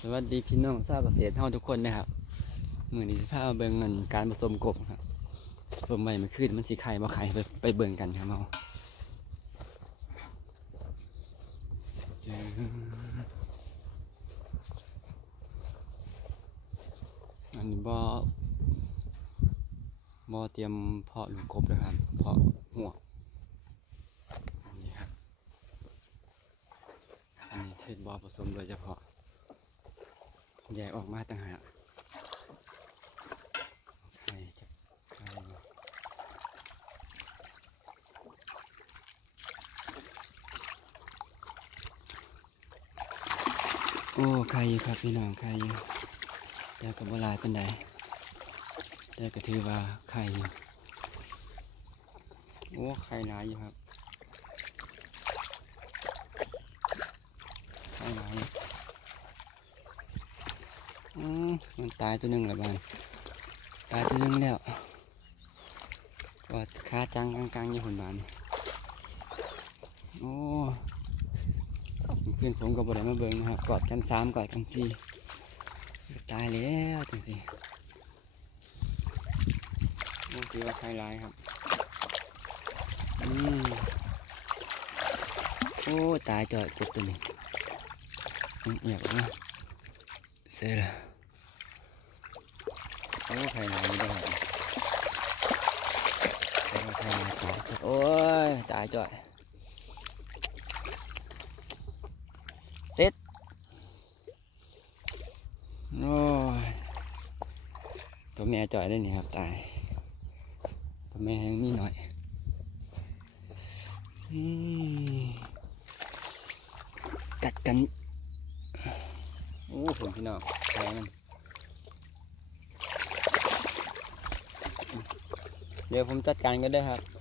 สวัสดีพี่น้องชาวเกษตรเฮาทุกคนนะครับมื้อนี้สิพาเบิ่งเงินการผสมกบครับผสมใหม่มันขึ้นมันสิไข่บ่ไข่ไปไปเบิ่งกันครับเฮาอันนี้บ่บ่เตรียมเพาะหลูกกบเลยครับเพาะหัวอันนี้ครับอันนี้เทศบ่ผสมโดยเฉพาะ แยกออกมาต่างหากไข่จะไข่โอ้ไข่อยู่ครับพี่น้องไข่อยู่แต่กับบหลาเป็นไดแต่ก็ถือว่าไข่อยู่โอ้ไข่หลายอยู่ครับไข่หลายอยู่ อื มันตายตัวหนึ่งแล้วบ้านตายตัวหนึ่งแล้วก็ขาจังกลางๆอยู่คนบ้านโอ้เพื่อนผมก็บ่ได้มาเบิ่งนะครับกอดกันสามกอดกันสี่ตายแล้วจังสิโอ้ถือว่าใครร้ายครับอืมโอ้ตายจอดกบตัวนี้อืมเอียกออกมาเสร็จแล้ว อ้ไข่ลาไม่ได้ไข่ลายไข่ลาโอ้ยตายจ่อยเสร็จโอ้ยตัวแม่จ่อยได้นี่ครับตายตัวแม่ยังนี่หน่อยกัดกัน โอ้ผมพี่น้องแพ้มัน เดี๋ยวผมจัดการก็ได้ครับ